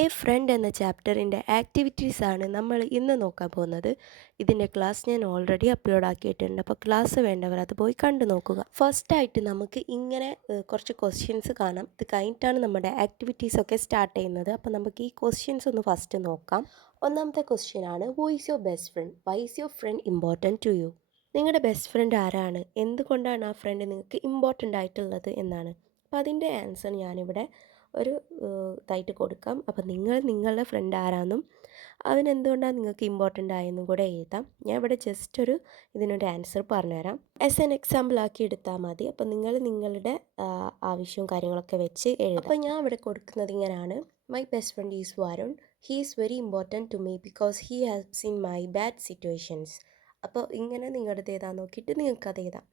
A friend എന്ന ചാപ്റ്ററിൻ്റെ ആക്ടിവിറ്റീസാണ് നമ്മൾ ഇന്ന് നോക്കാൻ പോകുന്നത്. ഇതിൻ്റെ ക്ലാസ് ഞാൻ ഓൾറെഡി അപ്ലോഡ് ആക്കിയിട്ടുണ്ട്. അപ്പോൾ ക്ലാസ് വേണ്ടവർ അത് പോയി കണ്ടു നോക്കുക. ഫസ്റ്റായിട്ട് നമുക്ക് ഇങ്ങനെ കുറച്ച് ക്വസ്റ്റ്യൻസ് കാണാം. ഇത് കഴിഞ്ഞിട്ടാണ് നമ്മുടെ ആക്ടിവിറ്റീസൊക്കെ സ്റ്റാർട്ട് ചെയ്യുന്നത്. അപ്പോൾ നമുക്ക് ഈ ക്വസ്റ്റ്യൻസ് ഒന്ന് ഫസ്റ്റ് നോക്കാം. ഒന്നാമത്തെ ക്വസ്റ്റ്യൻ ആണ്, who is your best friend? Why is your friend important to you? നിങ്ങളുടെ ബെസ്റ്റ് ഫ്രണ്ട് ആരാണ്? എന്തുകൊണ്ടാണ് ആ ഫ്രണ്ട് നിങ്ങൾക്ക് ഇമ്പോർട്ടൻ്റ് ആയിട്ടുള്ളത് എന്നാണ്. അപ്പോൾ അതിൻ്റെ ആൻസർ ഞാനിവിടെ ഒരു ഇതായിട്ട് കൊടുക്കാം. അപ്പോൾ നിങ്ങളുടെ ഫ്രണ്ട് ആരാന്നും അവനെന്തുകൊണ്ടാണ് നിങ്ങൾക്ക് ഇമ്പോർട്ടൻ്റ് ആയെന്നും കൂടെ എഴുതാം. ഞാൻ ഇവിടെ ജസ്റ്റ് ഒരു ഇതിനൊരു ആൻസർ പറഞ്ഞുതരാം. ആസ് എൻ എക്സാമ്പിൾ ആക്കി എടുത്താൽ മതി. അപ്പോൾ നിങ്ങളുടെ ആവശ്യവും കാര്യങ്ങളൊക്കെ വെച്ച് എഴുതാം. അപ്പോൾ ഞാൻ ഇവിടെ കൊടുക്കുന്നത് ഇങ്ങനെയാണ്. My best friend is Varun. He is very important to me because he has in my bad situations. അപ്പോൾ ഇങ്ങനെ നിങ്ങളുടേത് ഏതാ നോക്കിയിട്ട് നിങ്ങൾക്ക് അത് എഴുതാം.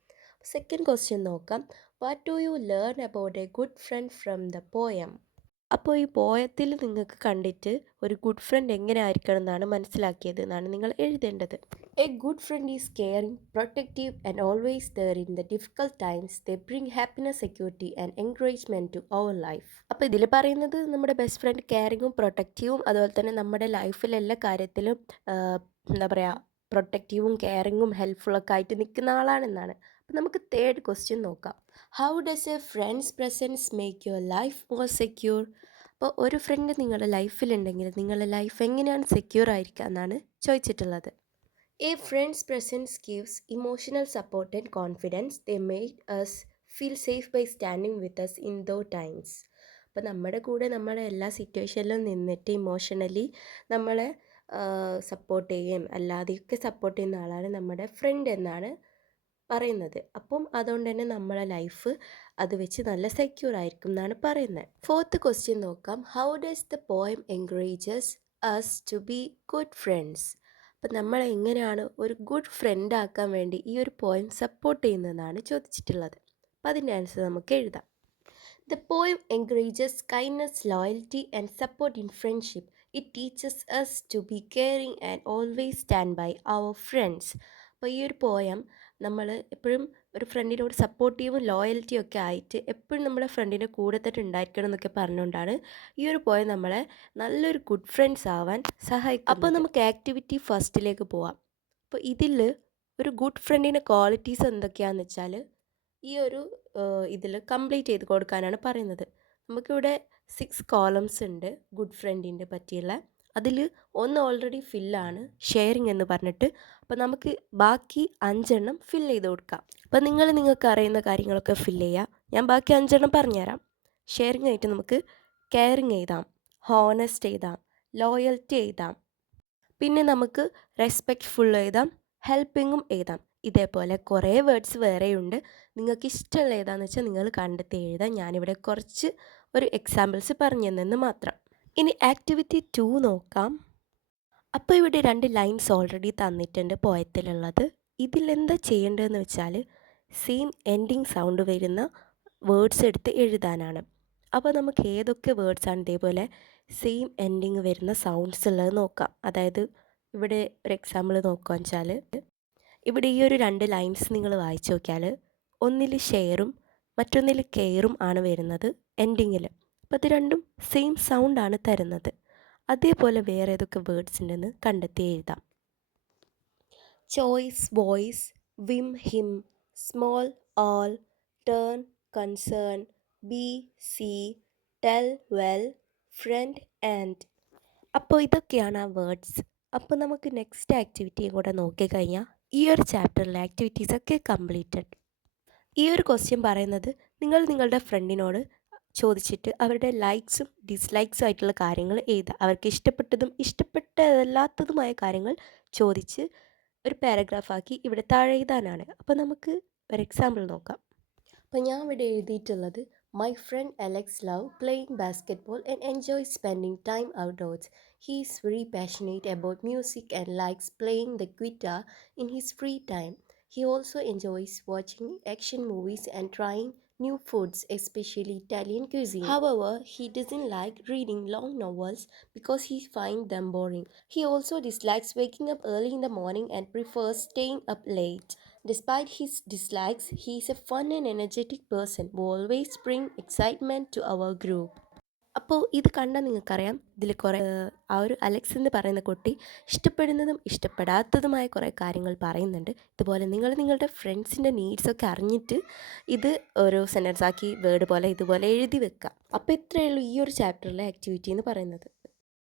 സെക്കൻഡ് ക്വസ്റ്റ്യൻ നോക്കാം. What do you learn about a good friend from the poem? അപ്പോൾ ഈ പോയത്തിൽ നിങ്ങൾക്ക് കണ്ടിട്ട് ഒരു ഗുഡ് ഫ്രണ്ട് എങ്ങനെ ആയിരിക്കണം എന്നാണ് മനസ്സിലാക്കിയത് എന്നാണ് നിങ്ങൾ എഴുതേണ്ടത്. A good friend is caring, protective and always there in the difficult times. They bring happiness, security and encouragement to our life. അപ്പോൾ ഇതിൽ പറയുന്നത് നമ്മുടെ ബെസ്റ്റ് ഫ്രണ്ട് കെയറിങ്ങും പ്രൊട്ടക്റ്റീവും അതുപോലെ തന്നെ നമ്മുടെ ലൈഫിലെല്ലാ കാര്യത്തിലും എന്താ പറയുക പ്രൊട്ടക്റ്റീവും കെയറിങ്ങും ഹെൽപ്ഫുള്ളൊക്കെ ആയിട്ട് നിൽക്കുന്ന ആളാണെന്നാണ്. അപ്പോൾ നമുക്ക് തേർഡ് ക്വസ്റ്റ്യൻ നോക്കാം. How does a friend's presence make your life more secure? അപ്പോൾ ഒരു ഫ്രണ്ട് നിങ്ങളുടെ ലൈഫിലുണ്ടെങ്കിൽ നിങ്ങളുടെ ലൈഫ് എങ്ങനെയാണ് സെക്യൂർ ആയിരിക്കുക എന്നാണ് ചോദിച്ചിട്ടുള്ളത്. A friend's presence gives emotional support and confidence. They make us feel safe by standing with us in those times. അപ്പോൾ നമ്മുടെ കൂടെ നമ്മുടെ എല്ലാ സിറ്റുവേഷനിലും നിന്നിട്ട് ഇമോഷണലി നമ്മളെ സപ്പോർട്ട് ചെയ്യുകയും അല്ലാതെയൊക്കെ സപ്പോർട്ട് ചെയ്യുന്ന ആളാണ് നമ്മുടെ ഫ്രണ്ട് എന്നാണ് പറയുന്നത്. അപ്പം അതുകൊണ്ട് തന്നെ നമ്മളെ ലൈഫ് അത് വെച്ച് നല്ല സെക്യൂർ ആയിരിക്കും എന്നാണ് പറയുന്നത്. ഫോർത്ത് ക്വസ്റ്റ്യൻ നോക്കാം. How does the poem encourages us to be good friends? അപ്പം നമ്മൾ എങ്ങനെയാണ് ഒരു ഗുഡ് ഫ്രണ്ട് ആക്കാൻ വേണ്ടി ഈ ഒരു പോയം സപ്പോർട്ട് ചെയ്യുന്നതെന്നാണ് ചോദിച്ചിട്ടുള്ളത്. അപ്പം അതിൻ്റെ ആൻസർ നമുക്ക് എഴുതാം. The poem encourages kindness, loyalty, and support in friendship. It teaches us to be caring and always stand by our friends. അപ്പോൾ ഈ ഒരു പോയം നമ്മൾ എപ്പോഴും ഒരു ഫ്രണ്ടിനോട് സപ്പോർട്ടീവും ലോയൽറ്റിയും ഒക്കെ ആയിട്ട് എപ്പോഴും നമ്മുടെ ഫ്രണ്ടിൻ്റെ കൂടെ തന്നെ ഉണ്ടായിരിക്കണം എന്നൊക്കെ പറഞ്ഞുകൊണ്ടാണ് ഈ ഒരു പോയം നമ്മളെ നല്ലൊരു ഗുഡ് ഫ്രണ്ട്സ് ആവാൻ സഹായിക്കും. അപ്പോൾ നമുക്ക് ആക്ടിവിറ്റി ഫസ്റ്റിലേക്ക് പോവാം. അപ്പോൾ ഇതിൽ ഒരു ഗുഡ് ഫ്രണ്ടിൻ്റെ ക്വാളിറ്റീസ് എന്തൊക്കെയാണെന്ന് വെച്ചാൽ ഈ ഒരു ഇതിൽ കംപ്ലീറ്റ് ചെയ്ത് കൊടുക്കാനാണ് പറയുന്നത്. നമുക്കിവിടെ 6 കോളംസ് ഉണ്ട് ഗുഡ് ഫ്രണ്ടിൻ്റെ പറ്റിയുള്ള. അതിൽ ഒന്ന് ഓൾറെഡി ഫില്ലാണ്, ഷെയറിങ് എന്ന് പറഞ്ഞിട്ട്. അപ്പോൾ നമുക്ക് ബാക്കി 5 എണ്ണം ഫില്ല് ചെയ്ത് കൊടുക്കാം. അപ്പോൾ നിങ്ങൾക്ക് അറിയുന്ന കാര്യങ്ങളൊക്കെ ഫില്ല് ചെയ്യുക. ഞാൻ ബാക്കി 5 എണ്ണം പറഞ്ഞുതരാം. ഷെയറിങ് ആയിട്ട് നമുക്ക് കെയറിങ് എഴുതാം, ഹോണസ്റ്റ് എഴുതാം, ലോയൽറ്റി എഴുതാം, പിന്നെ നമുക്ക് റെസ്പെക്റ്റ്ഫുൾ എഴുതാം, ഹെൽപ്പിങ്ങും എഴുതാം. ഇതേപോലെ കുറേ വേർഡ്സ് വേറെയുണ്ട്. നിങ്ങൾക്ക് ഇഷ്ടമുള്ള ഏതാണെന്ന് വെച്ചാൽ നിങ്ങൾ കണ്ടെത്തി എഴുതാം. ഞാനിവിടെ കുറച്ച് ഒരു എക്സാമ്പിൾസ് പറഞ്ഞു തന്നെന്ന് മാത്രം. ഇനി ആക്ടിവിറ്റി 2 നോക്കാം. അപ്പോൾ ഇവിടെ 2 ലൈൻസ് ഓൾറെഡി തന്നിട്ടുണ്ട് പോയത്തിലുള്ളത്. ഇതിലെന്താ ചെയ്യേണ്ടതെന്ന് വെച്ചാൽ സെയിം എൻഡിങ് സൗണ്ട് വരുന്ന വേർഡ്സ് എടുത്ത് എഴുതാനാണ്. അപ്പോൾ നമുക്ക് ഏതൊക്കെ വേർഡ്സാണ് ഇതേപോലെ സെയിം എൻഡിങ് വരുന്ന സൗണ്ട്സ് ഉള്ളത് നോക്കാം. അതായത് ഇവിടെ ഒരു എക്സാമ്പിൾ നോക്കുകയെന്ന് വെച്ചാൽ ഇവിടെ ഈ ഒരു 2 ലൈൻസ് നിങ്ങൾ വായിച്ചു നോക്കിയാൽ ഒന്നിൽ ഷെയറും മറ്റൊന്നിൽ കെയറും ആണ് വരുന്നത് എൻഡിങ്ങിൽ. അപ്പോൾ ഇത് രണ്ടും സെയിം സൗണ്ടാണ് തരുന്നത്. അതേപോലെ വേറെ ഏതൊക്കെ വേർഡ്സ് ഉണ്ടെന്ന് കണ്ടെത്തി എഴുതാം. Choice, voice, whim, him, small, all, turn, concern, be, see, tell, well, friend, and. അപ്പോൾ ഇതൊക്കെയാണ് ആ വേർഡ്സ്. അപ്പോൾ നമുക്ക് നെക്സ്റ്റ് ആക്ടിവിറ്റിയും കൂടെ നോക്കിക്കഴിഞ്ഞാൽ ഈ ഒരു ചാപ്റ്ററിലെ ആക്ടിവിറ്റീസൊക്കെ കംപ്ലീറ്റഡ്. ഈ ഒരു ക്വസ്റ്റ്യൻ പറയുന്നത് നിങ്ങളുടെ ഫ്രണ്ടിനോട് ചോദിച്ചിട്ട് അവരുടെ ലൈക്സും ഡിസ്ലൈക്സും ആയിട്ടുള്ള കാര്യങ്ങൾ എഴുതുക. അവർക്ക് ഇഷ്ടപ്പെട്ടതും ഇഷ്ടപ്പെട്ടതല്ലാത്തതുമായ കാര്യങ്ങൾ ചോദിച്ച് ഒരു പാരഗ്രാഫാക്കി ഇവിടെ താഴെ എഴുതാനാണ്. അപ്പോൾ നമുക്ക് ഒരു എക്സാമ്പിൾ നോക്കാം. അപ്പോൾ ഞാൻ ഇവിടെ എഴുതിയിട്ടുള്ളത് my friend Alex love playing basketball and enjoy spending time outdoors. He is very passionate about music and likes playing the guitar in his free time. He also enjoys watching action movies and trying new foods, especially Italian cuisine. However, he doesn't like reading long novels because he finds them boring. He also dislikes waking up early in the morning and prefers staying up late. Despite his dislikes, he is a fun and energetic person who always brings excitement to our group. അപ്പോൾ ഇത് കണ്ടാൽ നിങ്ങൾക്കറിയാം ഇതിൽ കുറേ ആ ഒരു Alex എന്ന് പറയുന്ന കുട്ടി ഇഷ്ടപ്പെടുന്നതും ഇഷ്ടപ്പെടാത്തതുമായ കുറേ കാര്യങ്ങൾ പറയുന്നുണ്ട്. ഇതുപോലെ നിങ്ങൾ നിങ്ങളുടെ ഫ്രണ്ട്സിൻ്റെ നീഡ്സൊക്കെ അറിഞ്ഞിട്ട് ഇത് ഓരോ സെൻറ്റൻസ് ആക്കി വേർഡ് പോലെ ഇതുപോലെ എഴുതി വെക്കുക. അപ്പോൾ ഇത്രയേ ഉള്ളൂ ഈ ഒരു ചാപ്റ്ററിലെ ആക്ടിവിറ്റി എന്ന് പറയുന്നത്.